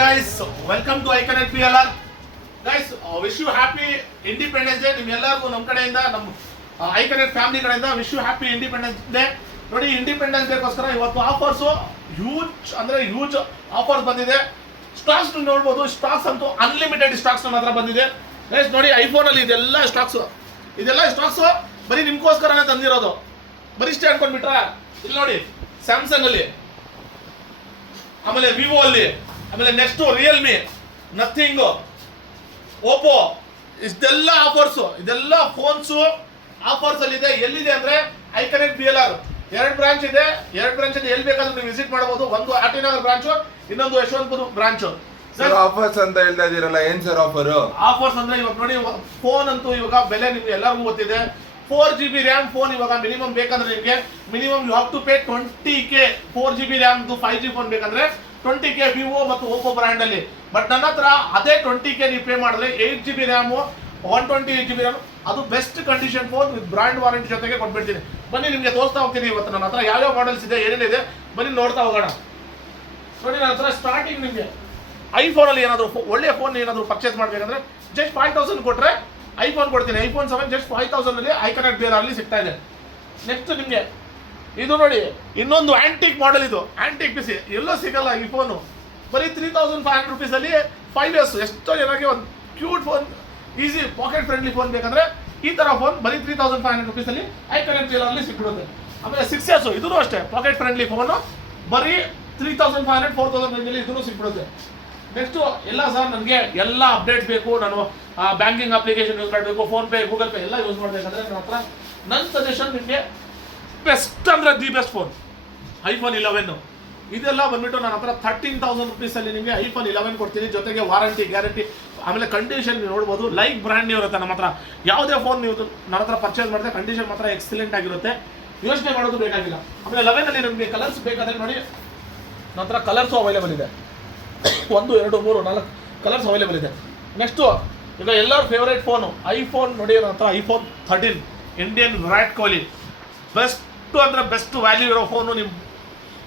Guys, welcome to Icanet PLR. Guys, wish you happy independence day. ನಿಮ್ಗೆಲ್ಲರಿಗೂ ನಮ್ಮ ಕಡೆಯಿಂದ, ನಮ್ಮ ಐಕನೆಟ್ ಫ್ಯಾಮಿಲಿ ಕಡೆಯಿಂದ wish you happy independence day. ನೋಡಿ, ಇಂಡಿಪೆಂಡೆನ್ಸ್ ಡೇಗೋಸ್ಕರ ಇವತ್ತು ಆಫರ್ಸು ಹ್ಯೂಜ್ ಆಫರ್ಸ್ ಬಂದಿದೆ. ಸ್ಟಾಕ್ಸ್ ನೋಡ್ಬೋದು. ಸ್ಟಾಕ್ಸ್ ಅಂತೂ ಅನ್ಲಿಮಿಟೆಡ್ ಸ್ಟಾಕ್ಸ್ ನಮ್ಮ ಹತ್ರ ಬಂದಿದೆ. ಗೈಸ್ ನೋಡಿ, ಐಫೋನಲ್ಲಿ ಇದೆಲ್ಲ ಸ್ಟಾಕ್ಸು ಬರೀ ನಿಮ್ಗೋಸ್ಕರನೇ ತಂದಿರೋದು. ಬರೀ ಇಷ್ಟೇ ಅನ್ಕೊಂಡ್ಬಿಟ್ರ? ಇಲ್ಲಿ ನೋಡಿ, ಸ್ಯಾಮ್ಸಂಗ್ ಅಲ್ಲಿ, ಆಮೇಲೆ ವಿವೋ ಅಲ್ಲಿ, ಆಮೇಲೆ ನೆಕ್ಸ್ಟ್ ರಿಯಲ್ಮಿ, ನಥಿಂಗ್, ಓಪೋ, ಇದೆಲ್ಲ ಫೋನ್ಸು ಆಫರ್ಸ್ ಅಲ್ಲಿ ಇದೆ. ಎಲ್ಲಿದೆ ಅಂದ್ರೆ ಐಕನೆಟ್ PLR ಎರಡು ಬ್ರಾಂಚ್ ಇದೆ. ಎಲ್ಲಿ ಬೇಕಾದ್ರೂ ನೀವು ವಿಸಿಟ್ ಮಾಡಬಹುದು. ಒಂದು ಆಟಿನಗರ್ ಬ್ರಾಂಚ್, ಇನ್ನೊಂದು ಯಶವಂತಪುರ ಬ್ರಾಂಚ್. ಸರ್ ಆಫರ್ಸ್ ಅಂತ ಹೇಳ್ತಾ ಇದೀರಲ್ಲ, ಏನ್ ಸರ್ ಆಫರ್ಸ್ ಅಂದ್ರೆ ಇವಾಗ ನೋಡಿ, ಫೋನ್ ಅಂತೂ ಇವಾಗ ಬೆಲೆ ನಿಮ್ಗೆ ಎಲ್ಲರಿಗೂ ಗೊತ್ತಿದೆ. 4GB RAM ಫೋನ್ ಇವಾಗ ಮಿನಿಮಮ್ ಬೇಕಂದ್ರೆ ನಿಮಗೆ minimum you have to pay 20K. 4GB RAM 5G phone ಬೇಕಂದ್ರೆ 20K ವಿವೋ ಮತ್ತು ಓಪೋ ಬ್ರ್ಯಾಂಡ್ ಅಲ್ಲಿ. ಬಟ್ ನನ್ನ ಹತ್ರ ಅದೇ 20K ನೀವು ಪೇ ಮಾಡಿದ್ರೆ 8GB RAM 128GB RAM ಅದು best condition phone with brand warranty ಜೊತೆಗೆ ಕೊಟ್ಬಿಡ್ತೀನಿ. ಬನ್ನಿ ನಿಮಗೆ ತೋರಿಸ್ತಾ ಹೋಗ್ತೀನಿ ಇವತ್ತು ನನ್ನ ಹತ್ರ ಯಾವ್ಯಾವ ಮಾಡೆಲ್ಸ್ ಇದೆ, ಏನೇನಿದೆ ಬನ್ನಿ ನೋಡ್ತಾ ಹೋಗೋಣ. ನೋಡಿ, ನನ್ನ ಹತ್ರ ಸ್ಟಾರ್ಟಿಂಗ್ ನಿಮಗೆ ಐಫೋನ್ ಅಲ್ಲಿ ಏನಾದರೂ ಒಳ್ಳೆ ಫೋನ್ ಏನಾದರೂ ಪರ್ಚೇಸ್ ಮಾಡಬೇಕಂದ್ರೆ ಜಸ್ಟ್ 5000 ಕೊಟ್ಟರೆ ಐಫೋನ್ ಕೊಡ್ತೀನಿ. ಐಫೋನ್ 7 ಜಸ್ಟ್ 5000 ಅಲ್ಲಿ ಐಕನೆಟ್ PLR ಅಲ್ಲಿ ಸಿಗ್ತಾ ಇದೆ. ನೆಕ್ಸ್ಟ್ ನಿಮಗೆ ಇದು ನೋಡಿ, ಇನ್ನೊಂದು ಆಂಟಿಕ್ ಮಾಡೆಲ್. ಇದು ಆಂಟಿಕ್ PC ಎಲ್ಲೋ ಸಿಗಲ್ಲ ಈ ಫೋನು. ಬರೀ 3500 rupees ಅಲ್ಲಿ 5 years. ಎಷ್ಟೋ ಜನಕ್ಕೆ ಒಂದು cute phone, easy packet friendly phone ಬೇಕಂದ್ರೆ ಈ ತರ ಫೋನ್ ಬರೀ 3500 rupees ಅಲ್ಲಿ ಐಕನೆಟ್ PLR ಅಲ್ಲಿ ಸಿಕ್ಬಿಡುತ್ತೆ. ಆಮೇಲೆ 6 years ಇದೂ ಅಷ್ಟೇ ಪಾಕೆಟ್ ಫ್ರೆಂಡ್ಲಿ ಫೋನು, ಬರೀ 3500 4000 ರೇಂಜಲ್ಲಿ ಇದೂ ಸಿಕ್ಬಿಡುತ್ತೆ. ನೆಕ್ಸ್ಟು ಎಲ್ಲ ಸರ್, ನನಗೆ ಎಲ್ಲ ಅಪ್ಡೇಟ್ಸ್ ಬೇಕು, ನಾನು ಬ್ಯಾಂಕಿಂಗ್ ಅಪ್ಲಿಕೇಶನ್ ಯೂಸ್ ಮಾಡಬೇಕು, ಫೋನ್ಪೇ, ಗೂಗಲ್ ಪೇ ಎಲ್ಲ ಯೂಸ್ ಮಾಡಬೇಕಂದ್ರೆ ನನ್ನ ಸಜೆಷನ್ ನಿಮಗೆ ಬೆಸ್ಟ್ ಅಂದರೆ ದಿ ಬೆಸ್ಟ್ ಫೋನ್ ಐಫೋನ್ 11. ಇದೆಲ್ಲ ಬಂದ್ಬಿಟ್ಟು ನನ್ನ ಹತ್ರ 13,000 rupees ಅಲ್ಲಿ ನಿಮಗೆ ಐಫೋನ್ 11 ಕೊಡ್ತೀನಿ. ಜೊತೆಗೆ ವಾರಂಟಿ, ಗ್ಯಾರಂಟಿ, ಆಮೇಲೆ ಕಂಡೀಷನ್ ನೀವು ನೋಡ್ಬೋದು. ಲೈಕ್ ಬ್ರ್ಯಾಂಡ್ ಇರುತ್ತೆ ನಮ್ಮ ಹತ್ರ. ಯಾವುದೇ ಫೋನ್ ನೀವು ನನ್ನ ಹತ್ರ ಪರ್ಚೇಸ್ ಮಾಡಿದ್ರೆ ಕಂಡೀಷನ್ ಮಾತ್ರ ಎಕ್ಸಲೆಂಟ್ ಆಗಿರುತ್ತೆ, ಯೋಚನೆ ಮಾಡೋದು ಬೇಕಾಗಿಲ್ಲ. ಆಮೇಲೆ 11 ಅಲ್ಲಿ ನಿಮಗೆ ಕಲರ್ಸ್ ಬೇಕಾದರೆ ನೋಡಿ, ನನ್ನ ಹತ್ರ ಕಲರ್ಸು ಅವೈಲೇಬಲ್ ಇದೆ. 1 2 3 4 ಕಲರ್ಸ್ ಅವೈಲೇಬಲ್ ಇದೆ. ನೆಕ್ಸ್ಟು ಈಗ ಎಲ್ಲರ ಫೇವ್ರೇಟ್ ಫೋನು ಐಫೋನ್ ನೋಡಿ, ನನ್ನ ಹತ್ರ iPhone 13 Indian Virat Kohli best ಅಂದರೆ ಬೆಸ್ಟ್ ವ್ಯಾಲ್ಯೂ ಇರೋ ಫೋನು.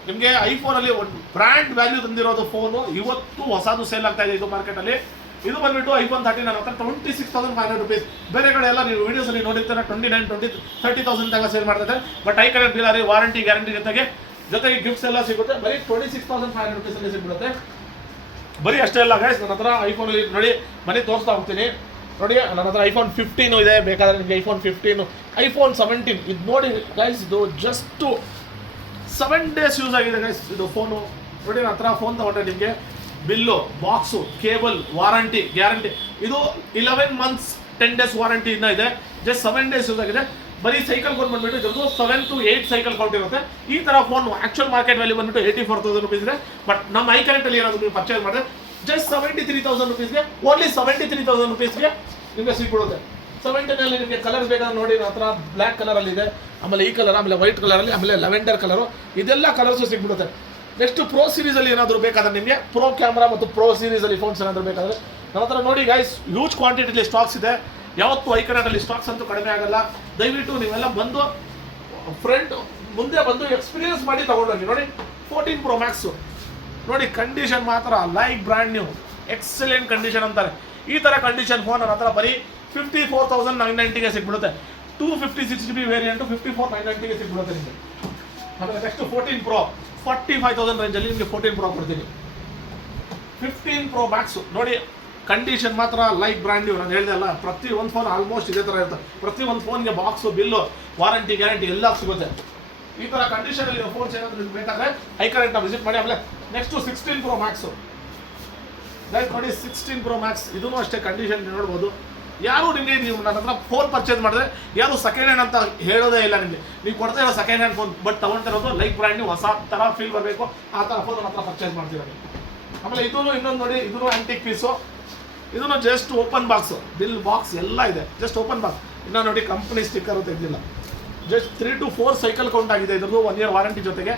ನಿಮಗೆ ಐಫೋನಲ್ಲಿ ಒಂದು ಬ್ರ್ಯಾಂಡ್ ವ್ಯಾಲ್ಯೂ ತಂದಿರೋದು ಫೋನು. ಇವತ್ತು ಹೊಸದು ಸೇಲ್ ಆಗ್ತಾ ಇದೆ ಇದು ಮಾರ್ಕೆಟಲ್ಲಿ. ಇದು ಬಂದುಬಿಟ್ಟು ಐಫೋನ್ 13 ನನ್ನ ಹತ್ರ 26,500 rupees. ಬೇರೆ ಕಡೆ ಎಲ್ಲ ನೀವು ವೀಡಿಯೋಸಲ್ಲಿ ನೋಡಿರ್ತಾರೆ 29, 20, 30,000 ತನಕ ಸೇಲ್ ಮಾಡ್ತಾರೆ. ಬಟ್ ಐಕನೆಟ್ PLR ವಾರಂಟಿ, ಗ್ಯಾರಂಟಿ ಜೊತೆಗೆ ಗಿಫ್ಟ್ಸ್ ಎಲ್ಲ ಸಿಗುತ್ತೆ. ಬರೀ 26,500 rupees ಅಲ್ಲಿ ಸಿಗ್ಬಿಡುತ್ತೆ. ಬರೀ ಅಷ್ಟೇ ಅಲ್ಲ ಗೈಸ್, ನನ್ನ ಹತ್ರ ಐಫೋನಲ್ಲಿ ನೋಡಿ ಮನೆ ತೋರಿಸ್ತಾ ಹೋಗ್ತೀನಿ. ನೋಡಿ, ನನ್ನ ಹತ್ರ ಐಫೋನ್ 15 ಇದೆ. ಬೇಕಾದರೆ ನಿಮಗೆ ಐಫೋನ್ 15, ಐಫೋನ್ 17 ಇದು ನೋಡಿ ಗೈಸ್. ಇದು ಜಸ್ಟ್ 7 days ಯೂಸ್ ಆಗಿದೆ ಗೈಸ್ ಇದು ಫೋನು. ನೋಡಿ, ನನ್ನ ಹತ್ರ ಫೋನ್ ತಗೊಂಡ್ರೆ ನಿಮಗೆ bill, box, cable, warranty, guarantee. ಇದು 11 months 10 days ವಾರಂಟಿ ಇಂದ ಇದೆ. ಜಸ್ಟ್ 7 days ಯೂಸ್ ಆಗಿದೆ. ಬರೀ ಸೈಕಲ್ ಕೌಂಟ್ ಬಂದ್ಬಿಟ್ಟು ಇದ್ರದ್ದು 7 to 8 ಸೈಕಲ್ ಕೌಂಟ್ ಇರುತ್ತೆ. ಈ ಥರ ಫೋನ್ ಆ್ಯಕ್ಚುಯಲ್ ಮಾರ್ಕೆಟ್ ವ್ಯಾಲ್ಯೂ ಬಂದ್ಬಿಟ್ಟು 84,000 rupees ಇದೆ. ಬಟ್ ನಮ್ಮ ಐಕನೆಟಲ್ಲಿ ಏನಾದರೂ ನೀವು ಪರ್ಚೇಸ್ ಮಾಡಿದ್ರೆ ಜಸ್ಟ್ 73,000 rupeesಗೆ, ಓನ್ಲಿ 73,000 rupeesಗೆ ನಿಮಗೆ ಸಿಕ್ಬಿಡುತ್ತೆ. 17 ನಿಮಗೆ ಕಲರ್ಸ್ ಬೇಕಾದ್ರೆ ನೋಡಿ, ನನ್ನ ಹತ್ರ ಬ್ಲ್ಯಾಕ್ ಕಲರಲ್ಲಿ ಇದೆ, ಆಮೇಲೆ ಈ ಕಲರ್, ಆಮೇಲೆ ವೈಟ್ ಕಲರಲ್ಲಿ, ಆಮೇಲೆ ಲೆವೆಂಡರ್ ಕಲರು, ಇದೆಲ್ಲ ಕಲರ್ಸು ಸಿಕ್ಬಿಡುತ್ತೆ. ನೆಕ್ಸ್ಟ್ ಪ್ರೋ ಸೀರೀಸಲ್ಲಿ ಏನಾದರೂ ಬೇಕಾದ್ರೆ ನಿಮಗೆ ಪ್ರೋ ಕ್ಯಾಮ್ರಾ ಮತ್ತು ಪ್ರೋ ಸೀರೀಸಲ್ಲಿ ಫೋನ್ಸ್ ಏನಾದರೂ ಬೇಕಾದರೆ ನನ್ನ ಹತ್ರ ನೋಡಿ ಗೈಸ್, ಹ್ಯೂಜ್ ಕ್ವಾಂಟಿಟಿಲಿ ಸ್ಟಾಕ್ಸ್ ಇದೆ. ಯಾವತ್ತೂ ಐಕನೆಟಲ್ಲಿ ಸ್ಟಾಕ್ಸ್ ಅಂತೂ ಕಡಿಮೆ ಆಗಲ್ಲ. ದಯವಿಟ್ಟು ನೀವೆಲ್ಲ ಬಂದು ಮುಂದೆ ಬಂದು ಎಕ್ಸ್ಪೀರಿಯನ್ಸ್ ಮಾಡಿ ತೊಗೊಂಡೋಗಿ. ನೋಡಿ, 14 Pro Max ನೋಡಿ, ಕಂಡೀಷನ್ ಮಾತ್ರ like brand new, excellent condition ಅಂತಾರೆ. ಈ ಥರ ಕಂಡೀಷನ್ ಫೋನ್ ನನ್ನ ಹತ್ರ ಬರೀ 54,990ಗೆ ಸಿಗ್ಬಿಡುತ್ತೆ. 256GB ವೇರಿಯಂಟು 54,990ಗೆ ಸಿಗ್ಬಿಡುತ್ತೆ ನಿಮಗೆ. ಆಮೇಲೆ ನೆಕ್ಸ್ಟ್ 14 Pro 45,000 ರೇಂಜಲ್ಲಿ ನಿಮಗೆ 14 Pro ಕೊಡ್ತೀನಿ. 15 Pro Max ನೋಡಿ, ಕಂಡೀಷನ್ ಮಾತ್ರ ಲೈಕ್ ಬ್ರ್ಯಾಂಡ್ ನ್ಯೂ. ನಾನು ಹೇಳಿದೆ ಅಲ್ಲ, ಪ್ರತಿ ಒಂದು ಫೋನ್ ಆಲ್ಮೋಸ್ಟ್ ಇದೇ ಥರ ಇರುತ್ತೆ. ಪ್ರತಿ ಒಂದು ಫೋನ್ಗೆ ಬಾಕ್ಸು, ಬಿಲ್ಲು, ವಾರಂಟಿ, ಗ್ಯಾರಂಟಿ ಎಲ್ಲ ಸಿಗುತ್ತೆ. ಈ ಥರ ಕಂಡೀಷನಲ್ಲಿ ಫೋನ್ಸ್ ಏನಾದರೂ ಬೇಕಾದರೆ ಐಕನೆಟ್ನ ವಿಸಿಟ್ ಮಾಡಿ. ಆಮೇಲೆ ನೆಕ್ಸ್ಟು 16 Pro Max ಗೈಸ್ ನೋಡಿ, 16 Pro Max ಇದೂ ಅಷ್ಟೇ ಕಂಡೀಷನ್ ನೋಡ್ಬೋದು. ಯಾರು ನಿಮಗೆ, ನೀವು ನನ್ನ ಹತ್ರ ಫೋನ್ ಪರ್ಚೇಸ್ ಮಾಡಿದ್ರೆ ಯಾರು ಸೆಕೆಂಡ್ ಹ್ಯಾಂಡ್ ಅಂತ ಹೇಳೋದೇ ಇಲ್ಲ ನಿಮಗೆ. ನೀವು ಕೊಡ್ತಾ ಇರೋ ಸೆಕೆಂಡ್ ಹ್ಯಾಂಡ್ ಫೋನ್, ಬಟ್ ತೊಗೊಳ್ತಿರೋದು ಲೈಕ್ ಬ್ರ್ಯಾಂಡ್ ಹೊಸ ಥರ ಫೀಲ್ ಬರಬೇಕು, ಆ ಥರ ಫೋನ್ ನನ್ನ ಹತ್ರ ಪರ್ಚೇಸ್ ಮಾಡ್ತೀವಿ. ಆಮೇಲೆ ಇದೂ ಇನ್ನೊಂದು ನೋಡಿ, ಇದೂ ಆಂಟಿಕ್ ಪೀಸು. ಇದನ್ನು just open box, bill box ಎಲ್ಲ ಇದೆ, ಜಸ್ಟ್ ಓಪನ್ ಬಾಕ್ಸ್. ಇನ್ನೂ ನೋಡಿ, ಕಂಪ್ನಿ ಸ್ಟಿಕ್ಕರು ತೆಗೆದಿಲ್ಲ. ಜಸ್ಟ್ 3 to 4 ಸೈಕಲ್ ಕೌಂಟ್ ಆಗಿದೆ. ಇದ್ರದ್ದು 1 year ವಾರಂಟಿ ಜೊತೆಗೆ.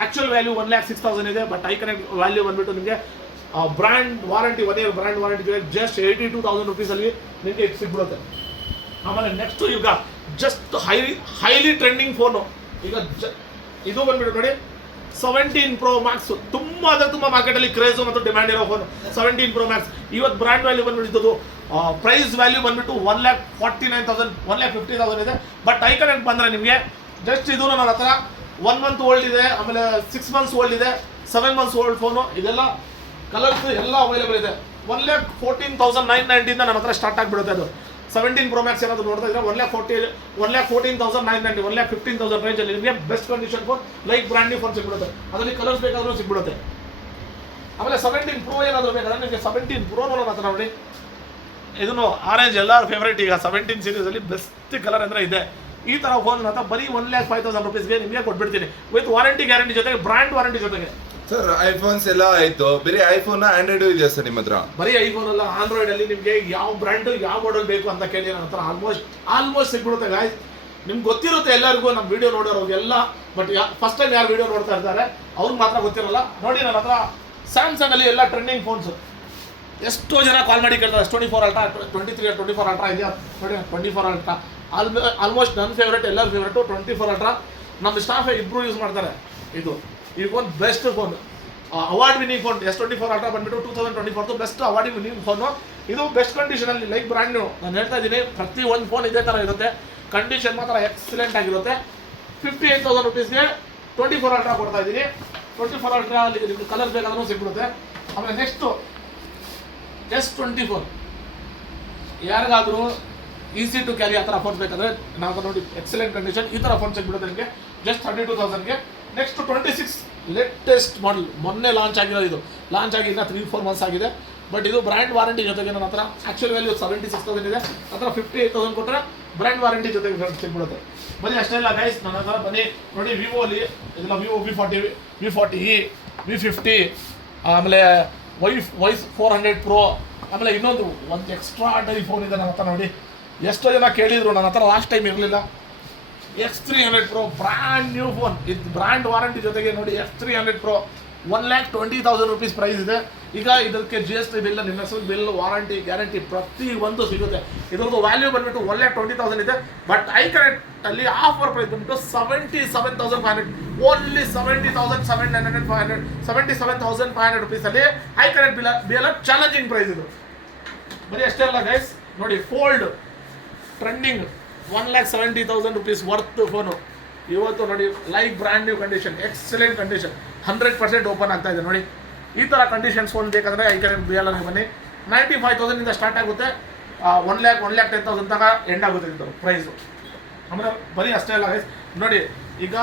ಆ್ಯಕ್ಚುಯಲ್ ವ್ಯಾಲ್ಯೂ 1,06,000 ಇದೆ. ಬಟ್ ಐಕನೆಟ್ ವ್ಯಾಲ್ಯೂ ಬಂದುಬಿಟ್ಟು ನಿಮಗೆ brand warranty, 1 year brand warranty ಜೊತೆಗೆ ಜಸ್ಟ್ 82,000 rupees ಅಲ್ಲಿ ನಿಮಗೆ ಸಿಗ್ಬಿಡುತ್ತೆ. ಆಮೇಲೆ ನೆಕ್ಸ್ಟು ಈಗ ಜಸ್ಟ್ ಹೈಲಿ ಟ್ರೆಂಡಿಂಗ್ ಫೋನು. ಈಗ ಇದು ಬಂದುಬಿಟ್ಟು ನೋಡಿ, 17 Pro Max ತುಂಬಾ ಅಂದ್ರೆ ತುಂಬಾ ಮಾರ್ಕೆಟ್ ಅಲ್ಲಿ ಕ್ರೇಜ್ ಮತ್ತು ಡಿಮ್ಯಾಂಡ್ ಇರೋ ಫೋನ್ 17 Pro Max. ಇವತ್ತು ಬ್ರ್ಯಾಂಡ್ ವ್ಯಾಲ್ಯೂ ಬಂದ್ಬಿಟ್ಟು ಪ್ರೈಸ್ ವ್ಯಾಲ್ಯೂ ಬಂದ್ಬಿಟ್ಟು 1,49,000 1,50,000 ಇದೆ. ಬಟ್ ಐಕಾನ್ ಬಂದ್ರೆ ನಿಮಗೆ ಜಸ್ಟ್ ಇದು ನನ್ನ ಹತ್ರ 1 month ಓಲ್ಡ್ ಇದೆ, ಆಮೇಲೆ 6 months ಓಲ್ಡ್ ಇದೆ, 7 months ಓಲ್ಡ್ ಫೋನು, ಇದೆಲ್ಲ ಕಲರ್ಸ್ ಎಲ್ಲ ಅವೈಲೇಬಲ್ ಇದೆ. 1,14,990 ಇಂದ ನನ್ನ ಹತ್ರ ಸ್ಟಾರ್ಟ್ ಆಗಿಬಿಡುತ್ತೆ. ಅದು 17 Pro Max ಏನಾದ್ರು ನೋಡ್ತಾ ಇದ್ರೆ 1,14,990 1,15,000 ರೇಂಜ್ ಅಲ್ಲಿ ನಿಮಗೆ best condition phone like brand new phone ಸಿಗ್ಬಿಡುತ್ತೆ. ಅದರಲ್ಲಿ ಕಲರ್ಸ್ ಬೇಕಾದ್ರೂ ಸಿಗ್ಬಿಡುತ್ತೆ. ಆಮೇಲೆ 17 Pro ಏನಾದರೂ ಬೇಕಾದ್ರೆ ನಿಮಗೆ 17 Pro ನೋಡೋಣ ಹತ್ರ ನೋಡಿ. ಇದನ್ನು ಆರೆಂಜ್ ಎಲ್ಲರ ಫೇವ್ರೇಟ್. ಈಗ 17 ಸೀರೀಸ್ ಅಲ್ಲಿ ಬೆಸ್ಟ್ ಕಲರ್ ಅಂದ್ರೆ ಇದೆ. ಈ ತರ ಫೋನ್ ಅಂತ ಬರೀ 1,05,000 ರುಪೀಸ್ಗೆ ನಿಮಗೆ ಕೊಟ್ಬಿಡ್ತೀನಿ ವಿತ್ ವಾರಂಟಿ ಗ್ಯಾರಂಟಿ ಜೊತೆಗೆ, ಬ್ರ್ಯಾಂಡ್ ವಾರಂಟಿ ಜೊತೆಗೆ. ಸರ್ ಐಫೋನ್ಸ್ ಎಲ್ಲ ಆಯ್ತು, ಬರೀ ಐಫೋನ್ ಆಂಡ್ರಾಯ್ಡ್ ಇದೆಯಾ ಸರ್ ನಿಮ್ಮ ಹತ್ರ? ಬರೀ ಐಫೋನ್ ಅಲ್ಲ, ಆಂಡ್ರಾಯ್ಡ್ ಅಲ್ಲಿ ನಿಮಗೆ ಯಾವ ಬ್ರ್ಯಾಂಡ್ ಯಾವ ಮಾಡೆಲ್ ಬೇಕು ಅಂತ ಕೇಳಿ ನನ್ನ ಹತ್ರ ಆಲ್ಮೋಸ್ಟ್ ಸಿಗ್ಬಿಡುತ್ತೆ ಗಾಯ್ಸ್. ನಿಮ್ಗೆ ಗೊತ್ತಿರುತ್ತೆ ಎಲ್ಲರಿಗೂ, ನಮ್ಮ ವಿಡಿಯೋ ನೋಡೋರಿಗೆಲ್ಲ. ಬಟ್ ಫಸ್ಟ್ ಟೈಮ್ ಯಾರು ವಿಡಿಯೋ ನೋಡ್ತಾ ಇರ್ತಾರೆ ಅವ್ರಿಗೆ ಮಾತ್ರ ಗೊತ್ತಿರಲ್ಲ. ನೋಡಿ ನನ್ನ ಹತ್ರ ಸ್ಯಾಮ್ಸಂಗ್ ಅಲ್ಲಿ ಎಲ್ಲ ಟ್ರೆಂಡಿಂಗ್ ಫೋನ್ಸ್. ಎಷ್ಟೋ ಜನ ಕಾಲ್ ಮಾಡಿ ಕೇಳ್ತಾರೆ S24 Ultra 23 24 Ultra ಇದೆಯಾ ನೋಡಿ. 24 Ultra ಆಲ್ಮೋಸ್ಟ್ ನನ್ನ ಫೇವ್ರೇಟ್, ಎಲ್ಲರ ಫೇವ್ರೇಟು 24 Ultra. ನಮ್ಮ ಸ್ಟಾಫ್ ಇಬ್ರು ಯೂಸ್ ಮಾಡ್ತಾರೆ. ಈ phone best phone, award winning phone. S24 Ultra ಬಂದ್ಬಿಟ್ಟು 2024 ಬೆಸ್ಟ್ ಅವಾರ್ಡ್ ವಿನಿಂಗ್ ಫೋನು. ಇದು ಬೆಸ್ಟ್ ಕಂಡೀಷನ್ ಅಲ್ಲಿ ಲೈಕ್ ಬ್ರ್ಯಾಂಡ್ ನ್ಯೂ. ನಾನು ಹೇಳ್ತಾ ಇದ್ದೀನಿ, ಪ್ರತಿ ಒಂದು ಫೋನ್ ಇದೇ ಥರ ಇರುತ್ತೆ. ಕಂಡೀಷನ್ ಮಾತ್ರ ಎಕ್ಸಲೆಂಟ್ ಆಗಿರುತ್ತೆ. 58,000 ರುಪೀಸ್ಗೆ 24 Ultra ಕೊಡ್ತಾ ಇದ್ದೀನಿ. 24 Ultra ಅಲ್ಲಿ ನಿಮ್ಗೆ ಕಲರ್ ಬೇಕಾದ್ರೂ ಸಿಗ್ಬಿಡುತ್ತೆ. ಆಮೇಲೆ ನೆಕ್ಸ್ಟು S24 ಯಾರಿಗಾದರೂ ಈಸಿ ಟು ಕ್ಯಾರಿ ಆ ಥರ ಫೋನ್ ಬೇಕಾದರೆ ನಾವು ನೋಡಿ ಎಕ್ಸಲೆಂಟ್ ಕಂಡೀಷನ್ ಈ ಥರ ಫೋನ್ ಸಿಗ್ಬಿಡುತ್ತೆ ನಿಮಗೆ ಜಸ್ಟ್ 32,000ಗೆ. ನೆಕ್ಸ್ಟ್ 26 ಲೇಟೆಸ್ಟ್ ಮಾಡೆಲ್, ಮೊನ್ನೆ ಲಾಂಚ್ ಆಗಿರೋದು. ಇದು ಲಾಂಚ್ ಆಗಿ ಇನ್ನೂ 3-4 months ಆಗಿದೆ. ಬಟ್ ಇದು ಬ್ರ್ಯಾಂಡ್ ವಾರಂಟಿ ಜೊತೆಗೆ ನನ್ನ ಹತ್ರ ಆ್ಯಕ್ಚುಲ್ ವ್ಯಾಲ್ಯೂ 76,000 ಇದೆ. ಹತ್ರ 58,000 ಕೊಟ್ಟರೆ ಬ್ರ್ಯಾಂಡ್ ವಾರಂಟಿ ಜೊತೆಗೆ ಸಿಗ್ಬಿಡುತ್ತೆ. ಬನ್ನಿ ಅಷ್ಟೇ ಇಲ್ಲ ಗೈಸ್, ನನ್ನ ಹತ್ರ ಬನ್ನಿ ನೋಡಿ. ವಿವೋಲಿ ಇದೆಲ್ಲ ವಿವೋ V40, V40e, V50, ಆಮೇಲೆ ವೈಸ್ 400 Pro, ಆಮೇಲೆ ಇನ್ನೊಂದು ಒಂದು ಎಕ್ಸ್ಟ್ರಾ ಆರ್ಡರಿ ಫೋನ್ ಇದೆ ನನ್ನ ಹತ್ರ ನೋಡಿ. ಎಷ್ಟೋ ಜನ ಕೇಳಿದ್ರು, ನನ್ನ ಹತ್ರ ಲಾಸ್ಟ್ ಟೈಮ್ ಇರಲಿಲ್ಲ. X300 Pro brand new phone, ಇದು ಬ್ರ್ಯಾಂಡ್ ವಾರಂಟಿ ಜೊತೆಗೆ ನೋಡಿ. X300 Pro 1,20,000 ರುಪೀಸ್ ಪ್ರೈಸ್ ಇದೆ. ಈಗ ಇದಕ್ಕೆ GST ಬಿಲ್, ನಿಮ್ಮ ಹೆಸರು ಬಿಲ್, ವಾರಂಟಿ, ಗ್ಯಾರಂಟಿ ಪ್ರತಿ ಒಂದು ಸಿಗುತ್ತೆ. ಇದರದ್ದು ವ್ಯಾಲ್ಯೂ ಬಂದ್ಬಿಟ್ಟು 1,20,000 ಇದೆ. ಬಟ್ ಐ ಕರೆಕ್ಟಲ್ಲಿ ಆಫರ್ ಪ್ರೈಸ್ ಬಂದ್ಬಿಟ್ಟು 77,500, ಓನ್ಲಿ 77,500 77,500 ರುಪೀಸಲ್ಲಿ I correct bill challenging price ಇದು. ಬರೀ ಅಷ್ಟೇ ಅಲ್ಲ ಗೈಸ್, ನೋಡಿ fold trending 1,70,000 rupees worth phone. ಇವತ್ತು ನೋಡಿ like brand new condition, excellent condition, 100% open ಆಗ್ತಾ ಇದೆ ನೋಡಿ. ಈ ಥರ ಕಂಡೀಷನ್ಸ್ ಫೋನ್ ಬೇಕಾದರೆ ಐ ಕ್ಯಾನ್ ಬಿ ಎಲ್ ಬನ್ನಿ. 95,000 ಇಂದ ಸ್ಟಾರ್ಟ್ ಆಗುತ್ತೆ, 1,10,000 ತನಕ ಎಂಡ್ ಆಗುತ್ತೆ ಇದು ಪ್ರೈಸು. ಆಮೇಲೆ ಬರೀ ಅಷ್ಟೇ ಅಲ್ಲ ಗೈಸ್, ನೋಡಿ ಈಗ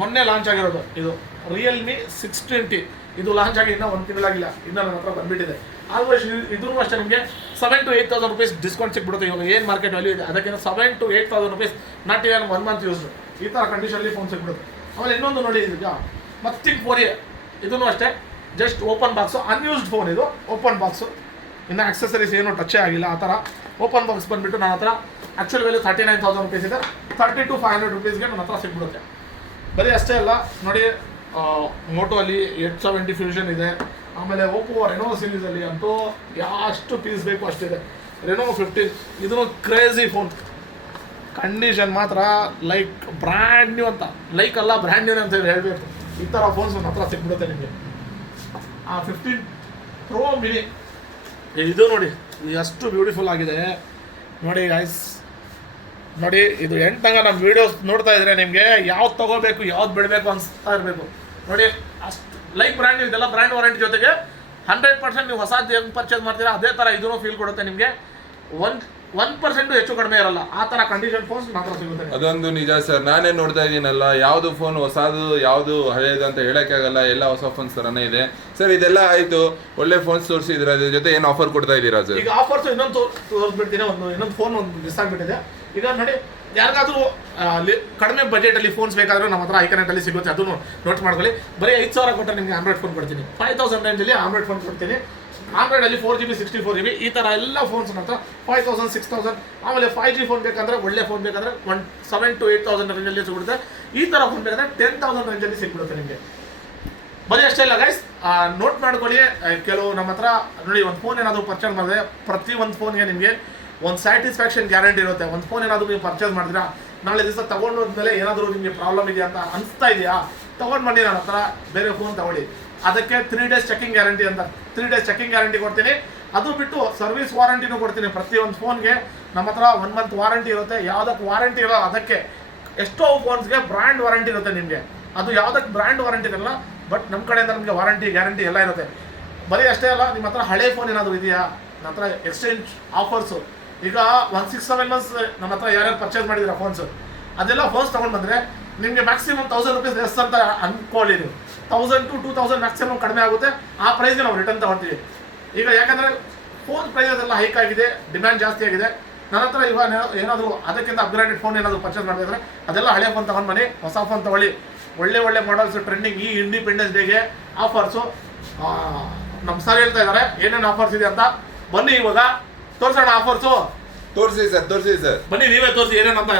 ಮೊನ್ನೆ ಲಾಂಚ್ ಆಗಿರೋದು ಇದು Realme 620. ಇದು ಲಾಂಚ್ ಆಗಿ ಇನ್ನೂ 1 ತಿಂಗಳಾಗಿಲ್ಲ, ಇನ್ನೂ ನನ್ನ ಹತ್ರ ಬಂದುಬಿಟ್ಟಿದೆ. ಆಲ್ಮೋಸ್ಟ್ ಇದೂ ಅಷ್ಟೇ ನಿಮಗೆ 7,000 to 8,000 ರುಪೀಸ್ ಡಿಸ್ಕೌಂಟ್ ಸಿಗ್ಬಿಡುತ್ತೆ. ಇವಾಗ ಏನು ಮಾರ್ಕೆಟ್ ವ್ಯಾಲ್ಯೂ ಇದೆ ಅದಕ್ಕಿಂತ 7,000 to 8,000 rupees, not even 1 month used. ಈ ಥರ ಕಂಡೀಷನಲ್ಲಿ ಫೋನ್ ಸಿಗ್ಬಿಡುತ್ತೆ. ಆಮೇಲೆ ಇನ್ನೊಂದು ನೋಡಿ, ಈಗ ಮತ್ತಿಂಗ್ 4A ಇದೂ ಅಷ್ಟೇ, just open box, unused phone ಇದು. ಓಪನ್ ಬಾಕ್ಸು, ಇನ್ನು ಆಕ್ಸೆಸರೀಸ್ ಏನೂ ಟಚೇ ಆಗಿಲ್ಲ. ಆ ಥರ ಓಪನ್ ಬಾಕ್ಸ್ ಬಂದುಬಿಟ್ಟು ನನ್ನ ಹತ್ರ ಆ್ಯಕ್ಚುಲ್ ವ್ಯಾಲ್ಯೂ 39,000 ರುಪೀಸ್ ಇದೆ. 30,500 ರುಪೀಸ್ಗೆ ನನ್ನ ಹತ್ರ ಸಿಗ್ಬಿಡುತ್ತೆ. ಬರೀ ಅಷ್ಟೇ ಅಲ್ಲ ನೋಡಿ, ಮೋಟೋ ಅಲ್ಲಿ 870 ಫ್ಯೂಷನ್ ಇದೆ. ಆಮೇಲೆ ಓಪೋ ರೆನೋ ಸೀರೀಸಲ್ಲಿ ಅಂತೂ ಎಷ್ಟು ಪೀಸ್ ಬೇಕು ಅಷ್ಟಿದೆ. ರೆನೋ 15 ಇದನ್ನು ಕ್ರೇಜಿ ಫೋನ್, ಕಂಡೀಷನ್ ಮಾತ್ರ ಲೈಕ್ ಬ್ರ್ಯಾಂಡ್ ನ್ಯೂ ಅಂತ, ಲೈಕ್ ಅಲ್ಲ ಬ್ರ್ಯಾಂಡ್ ನ್ಯೂ ಅಂತ ಹೇಳಬೇಕು. ಈ ಥರ ಫೋನ್ಸ್ ನನ್ನ ಹತ್ರ ಸಿಗ್ಬಿಡುತ್ತೆ ನಿಮಗೆ. 15 Pro ಮಿನಿ ಇದು ನೋಡಿ ಎಷ್ಟು ಬ್ಯೂಟಿಫುಲ್ ಆಗಿದೆ ನೋಡಿ ಗೈಸ್. ನೋಡಿ ಇದು ಎಂಟಂಗ ನಮ್ಮ ವೀಡಿಯೋಸ್ ನೋಡ್ತಾ ಇದ್ರೆ ನಿಮಗೆ ಯಾವ್ದು ತೊಗೋಬೇಕು ಯಾವ್ದು ಬಿಡಬೇಕು ಅನಿಸ್ತಾ ಇರಬೇಕು ನೋಡಿ. ಅಷ್ಟು ಲೈಕ್ ಬ್ರ್ಯಾಂಡ್ ಇದೆಲ್ಲ ಬ್ರ್ಯಾಂಡ್ ವಾರಂಟಿ ಜೊತೆಗೆ 100% ನೀವು ಹೊಸದು ಹೆಂಗೆ ಪರ್ಚೇಸ್ ಮಾಡ್ತೀರಾ ಅದೇ ಥರ ಇದೂ ಫೀಲ್ ಕೊಡುತ್ತೆ ನಿಮಗೆ. 1% ಹೆಚ್ಚು ಕಡಿಮೆ ಇರಲ್ಲ, ಆ ಥರ ಕಂಡೀಷನ್ ಫೋನ್ಸ್ ಮಾತ್ರ ಸಿಗುತ್ತೆ. ಅದೊಂದು ನಿಜ ಸರ್, ನಾನೇ ನೋಡ್ತಾ ಇದ್ದೀನಲ್ಲ, ಯಾವುದು ಫೋನ್ ಹೊಸದು ಯಾವುದು ಹಳೇದು ಅಂತ ಹೇಳಕ್ಕೆ ಆಗಲ್ಲ, ಎಲ್ಲ ಹೊಸ ಫೋನ್ಸ್ ಥರನೇ ಇದೆ ಸರ್. ಇದೆಲ್ಲ ಆಯಿತು, ಒಳ್ಳೆ ಫೋನ್ಸ್ ತೋರಿಸಿದ್ರೆ ಅದ್ರ ಜೊತೆ ಏನು ಆಫರ್ ಕೊಡ್ತಾ ಇದ್ದೀರಾ ಸರ್? ಈಗ ಆಫರ್ಸ್ ಇನ್ನೊಂದು ತೋರಿಸ್ಬಿಡ್ತೀನಿ. ಇನ್ನೊಂದು ಫೋನ್ ಮಿಸ್ ಆಗಿಬಿಟ್ಟಿದೆ. ಈಗ ನೋಡಿ, ಯಾರಿಗಾದ್ರೂ ಕಡಿಮೆ ಬಜೆಟಲ್ಲಿ ಫೋನ್ಸ್ ಬೇಕಾದರೂ ನಮ್ಮ ಹತ್ರ ಐಕನೆಟಲ್ಲಿ ಸಿಗುತ್ತೆ, ಅದನ್ನು ನೋಟ್ ಮಾಡ್ಕೊಳ್ಳಿ. ಬರೀ 5,000 ಕೊಟ್ಟರೆ ನಿಮಗೆ ಆಂಡ್ರಾಯ್ಡ್ ಫೋನ್ ಕೊಡ್ತೀನಿ. 5,000 ರೇಂಜಲ್ಲಿ ಆಂಡ್ರಾಯ್ಡ್ ಫೋನ್ ಕೊಡ್ತೀನಿ. ಆಂಡ್ರಾಯ್ಡಲ್ಲಿ 4GB 64GB ಈ ಥರ ಎಲ್ಲ ಫೋನ್ಸ್ ಅಂತ 5,000 6,000. ಆಮೇಲೆ 5G ಫೋನ್ ಬೇಕಂದರೆ, ಒಳ್ಳೆ ಫೋನ್ ಬೇಕಂದರೆ 7,000 to 8,000 ರೇಂಜಲ್ಲಿ ಸಿಗುತ್ತೆ. ಈ ಥರ ಫೋನ್ ಬೇಕಂದರೆ 10,000 ರೇಂಜಲ್ಲಿ ಸಿಗ್ಬಿಡುತ್ತೆ ನಿಮಗೆ. ಬರೀ ಅಷ್ಟೇ ಇಲ್ಲ ಗೈಸ್, ನೋಟ್ ಮಾಡ್ಕೊಳ್ಳಿ. ಕೆಲವು ನಮ್ಮ ಹತ್ರ ನೋಡಿ, ಒಂದು ಫೋನ್ ಏನಾದರೂ ಪರ್ಚೇಸ್ ಮಾಡಿದ್ರೆ ಪ್ರತಿ ಒಂದು ಫೋನ್ಗೆ ನಿಮಗೆ ಒಂದು ಸ್ಯಾಟಿಸ್ಫ್ಯಾಕ್ಷನ್ ಗ್ಯಾರಂಟಿ ಇರುತ್ತೆ. ಒಂದು ಫೋನ್ ಏನಾದರೂ ನೀವು ಪರ್ಚೇಸ್ ಮಾಡಿದ್ರೆ ನಾಳೆ ದಿವಸ ತೊಗೊಂಡೋದ್ಮೇಲೆ ಏನಾದರೂ ನಿಮಗೆ ಪ್ರಾಬ್ಲಮ್ ಇದೆಯಾ ಅಂತ ಅನಿಸ್ತಾ ಇದೆಯಾ, ತೊಗೊಂಡು ಬನ್ನಿ ನನ್ನ ಹತ್ರ ಬೇರೆ ಫೋನ್ ತಗೊಳ್ಳಿ. ಅದಕ್ಕೆ 3 days ಚೆಕಿಂಗ್ ಗ್ಯಾರಂಟಿ ಅಂತ 3 days ಚೆಕಿಂಗ್ ಗ್ಯಾರಂಟಿ ಕೊಡ್ತೀನಿ. ಅದು ಬಿಟ್ಟು ಸರ್ವಿಸ್ ವಾರಂಟಿನೂ ಕೊಡ್ತೀನಿ. ಪ್ರತಿಯೊಂದು ಫೋನ್ಗೆ ನಮ್ಮ ಹತ್ರ 1 month ವಾರಂಟಿ ಇರುತ್ತೆ. ಯಾವುದಕ್ಕೆ ವಾರಂಟಿ ಇರೋ ಅದಕ್ಕೆ ಎಷ್ಟೋ ಫೋನ್ಸ್ಗೆ ಬ್ರ್ಯಾಂಡ್ ವಾರಂಟಿ ಇರುತ್ತೆ ನಿಮಗೆ. ಅದು ಯಾವುದಕ್ಕೆ ಬ್ರ್ಯಾಂಡ್ ವಾರಂಟಿ ಇರಲ್ಲ, ಬಟ್ ನಮ್ಮ ಕಡೆಯಿಂದ ನಮಗೆ ವಾರಂಟಿ ಗ್ಯಾರಂಟಿ ಎಲ್ಲ ಇರುತ್ತೆ. ಬರೀ ಅಷ್ಟೇ ಅಲ್ಲ, ನಿಮ್ಮ ಹತ್ರ ಹಳೆ ಫೋನ್ ಏನಾದರೂ ಇದೆಯಾ, ನನ್ನ ಹತ್ರ ಎಕ್ಸ್ಚೇಂಜ್ ಆಫರ್ಸು. ಈಗ 1-6-7 months ನಮ್ಮ ಹತ್ರ ಯಾರ್ಯಾರು ಪರ್ಚೇಸ್ ಮಾಡಿದ್ದೀರಾ ಫೋನ್ಸು, ಅದೆಲ್ಲ ಫೋನ್ಸ್ ತೊಗೊಂಡು ಬಂದರೆ ನಿಮಗೆ ಮ್ಯಾಕ್ಸಿಮಮ್ 1000 rupees ಲೆಸ್ ಅಂತ ಅಂದ್ಕೊಳ್ಳಿ. ನೀವು 1000 to 2000 ಮ್ಯಾಕ್ಸಿಮಮ್ ಕಡಿಮೆ ಆಗುತ್ತೆ. ಆ ಪ್ರೈಸ್ಗೆ ನಾವು ರಿಟರ್ನ್ ತಗೊಳ್ತೀವಿ. ಈಗ ಯಾಕಂದರೆ ಫೋನ್ ಪ್ರೈಸ್ ಅದೆಲ್ಲ ಹೈಕ್ ಆಗಿದೆ, ಡಿಮ್ಯಾಂಡ್ ಜಾಸ್ತಿ ಆಗಿದೆ. ನನ್ನ ಹತ್ರ ಇವಾಗ ಏನಾದರೂ ಅದಕ್ಕಿಂತ ಅಪ್ಗ್ರೇಡೆಡ್ ಫೋನ್ ಏನಾದರೂ ಪರ್ಚೇಸ್ ಮಾಡಿದ್ರೆ ಅದೆಲ್ಲ ಹಳೆ ಫೋನ್ ತೊಗೊಂಡು ಬನ್ನಿ, ಹೊಸ ಫೋನ್ ತೊಗೊಳ್ಳಿ. ಒಳ್ಳೆ ಮಾಡಲ್ಸು ಟ್ರೆಂಡಿಂಗ್. ಈ ಇಂಡಿಪೆಂಡೆನ್ಸ್ ಡೇಗೆ ಆಫರ್ಸು ನಮ್ಮ ಸರ್ ಹೇಳ್ತಾ ಇದ್ದಾರೆ ಏನೇನು ಆಫರ್ಸ್ ಇದೆ ಅಂತ. ಬನ್ನಿ ಇವಾಗ ತೋರಿಸೋಣ ಆಫರ್ಸು. ತೋರಿಸಿ ಸರ್ ಬನ್ನಿ ನೀವೇ ತೋರಿಸಿ ಏನೇನು ಅಂತ.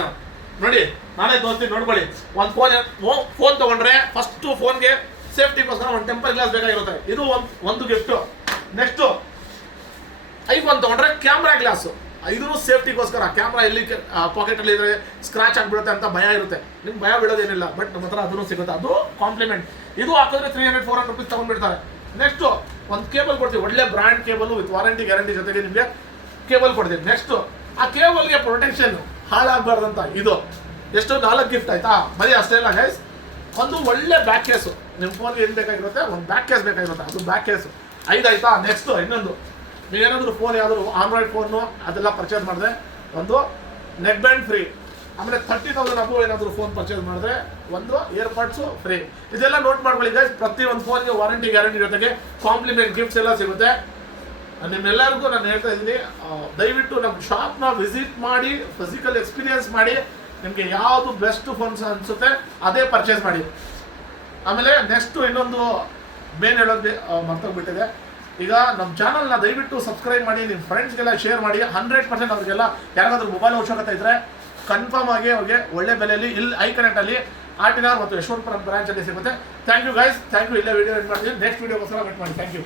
ನೋಡಿ ನಾನೇ ತೋರಿಸ್ತೀನಿ, ನೋಡ್ಕೊಳ್ಳಿ. ಒಂದು ಫೋನ್ ತೊಗೊಂಡ್ರೆ ಫಸ್ಟು ಫೋನ್ಗೆ ಸೇಫ್ಟಿಗೋಸ್ಕರ ಒಂದು ಟೆಂಪರ್ ಗ್ಲಾಸ್ ಬೇಕಾಗಿರುತ್ತೆ. ಇದು ಒಂದು ಗಿಫ್ಟು. ನೆಕ್ಸ್ಟು ಐಫೋನ್ ತೊಗೊಂಡ್ರೆ ಕ್ಯಾಮ್ರಾ ಗ್ಲಾಸು. ಇದೂ ಸೇಫ್ಟಿಗೋಸ್ಕರ. ಕ್ಯಾಮ್ರಾ ಎಲ್ಲಿ ಪಾಕೆಟಲ್ಲಿ ಇದ್ರೆ ಸ್ಕ್ರಾಚ್ ಆಗಿಬಿಡುತ್ತೆ ಅಂತ ಭಯ ಇರುತ್ತೆ. ನಿಮ್ಗೆ ಭಯ ಬೀಳೋದೇನಿಲ್ಲ, ಬಟ್ ನಮ್ಮ ಹತ್ರ ಅದನ್ನು ಸಿಗುತ್ತೆ. ಅದು ಕಾಂಪ್ಲಿಮೆಂಟ್. ಇದು ಹಾಕಿದ್ರೆ 300-400 rupees ತೊಗೊಂಡ್ಬಿಡ್ತಾರೆ. ನೆಕ್ಸ್ಟು ಒಂದು ಕೇಬಲ್ ಕೊಡ್ತೀವಿ, ಒಳ್ಳೆ brand cable with warranty guarantee ಜೊತೆಗೆ ನಿಮಗೆ ಕೇಬಲ್ ಕೊಡ್ತೀವಿ. ನೆಕ್ಸ್ಟು ಆ ಕೇಬಲ್ಗೆ ಪ್ರೊಟೆಕ್ಷನ್ ಹಾಳಾಗಬಾರ್ದಂತ ಇದು ಎಷ್ಟು 4 ಗಿಫ್ಟ್ ಆಯ್ತಾ. ಬರೀ ಅಷ್ಟೇ ಇಲ್ಲ ಗೈಸ್, ಒಂದು ಒಳ್ಳೆ ಬ್ಯಾಕ್ ಕೇಸು. ನಿಮ್ಮ ಫೋನ್ಗೆ ಏನು ಬೇಕಾಗಿರುತ್ತೆ, ಒಂದು ಬ್ಯಾಕ್ ಕೇಸ್ ಬೇಕಾಗಿರುತ್ತೆ. ಅದು ಬ್ಯಾಕ್ ಕೇಸು 5 ಆಯ್ತಾ. ನೆಕ್ಸ್ಟು ಇನ್ನೊಂದು, ನೀವೇನಾದರೂ ಫೋನ್ ಯಾವ್ದಾದ್ರು ಆಂಡ್ರಾಯ್ಡ್ ಫೋನು ಅದೆಲ್ಲ ಪರ್ಚೇಸ್ ಮಾಡಿದ್ರೆ ಒಂದು ನೆಕ್ ಬ್ಯಾಂಡ್ ಫ್ರೀ. ಆಮೇಲೆ 30,000 ಅಬೋ ಏನಾದರೂ ಫೋನ್ ಪರ್ಚೇಸ್ ಮಾಡಿದ್ರೆ ಒಂದು ಏರ್ಪಾಡ್ಸು ಫ್ರೀ. ಇದೆಲ್ಲ ನೋಟ್ ಮಾಡ್ಕೊಳ್ಳಿ ಗೈಸ್. ಪ್ರತಿಯೊಂದು ಫೋನ್ಗೆ ವಾರಂಟಿ ಗ್ಯಾರಂಟಿ ಜೊತೆಗೆ ಕಾಂಪ್ಲಿಮೆಂಟ್ ಗಿಫ್ಟ್ಸ್ ಎಲ್ಲ ಸಿಗುತ್ತೆ. ನಿಮ್ಮೆಲ್ಲರಿಗೂ ನಾನು ಹೇಳ್ತಾ ಇದ್ದೀನಿ, ದಯವಿಟ್ಟು ನಮ್ಮ ಶಾಪ್ನ ವಿಸಿಟ್ ಮಾಡಿ, ಫಿಸಿಕಲ್ ಎಕ್ಸ್ಪೀರಿಯನ್ಸ್ ಮಾಡಿ, ನಿಮಗೆ ಯಾವುದು ಬೆಸ್ಟ್ ಫೋನ್ಸ್ ಅನಿಸುತ್ತೆ ಅದೇ ಪರ್ಚೇಸ್ ಮಾಡಿ. ಆಮೇಲೆ ನೆಕ್ಸ್ಟು ಇನ್ನೊಂದು ಮೇನ್ ಹೇಳೋದು ಮರ್ತೋಗ್ಬಿಟ್ಟಿದೆ. ಈಗ ನಮ್ಮ ಚಾನಲ್ನ ದಯವಿಟ್ಟು ಸಬ್ಸ್ಕ್ರೈಬ್ ಮಾಡಿ, ನಿಮ್ಮ ಫ್ರೆಂಡ್ಸ್ಗೆಲ್ಲ ಶೇರ್ ಮಾಡಿ. 100% ಅವ್ರಿಗೆಲ್ಲ ಯಾರಿಗಾದ್ರೂ ಮೊಬೈಲ್ ಅವಶ್ಯಕತೆ ಇದ್ದರೆ ಕನ್ಫರ್ಮ್ ಆಗಿ ಅವ್ರಿಗೆ ಒಳ್ಳೆ ಬೆಲೆಯಲ್ಲಿ ಇಲ್ಲಿ ಐಕನೆಕ್ಟಲ್ಲಿ ಆರ್ಟಿನಾರ್ ಮತ್ತು ಯಶವಂತಪುರಂ ಬ್ರಾಂಚಲ್ಲಿ ಸಿಗುತ್ತೆ. Thank you guys, thank you. ಇಲ್ಲೇ ವಿಡಿಯೋ ಎಂಡ್ ಮಾಡ್ತೀನಿ. ನೆಕ್ಸ್ಟ್ ವಿಡಿಯೋಗೋಸ್ಕರ ವೇಟ್ ಮಾಡಿ. Thank you.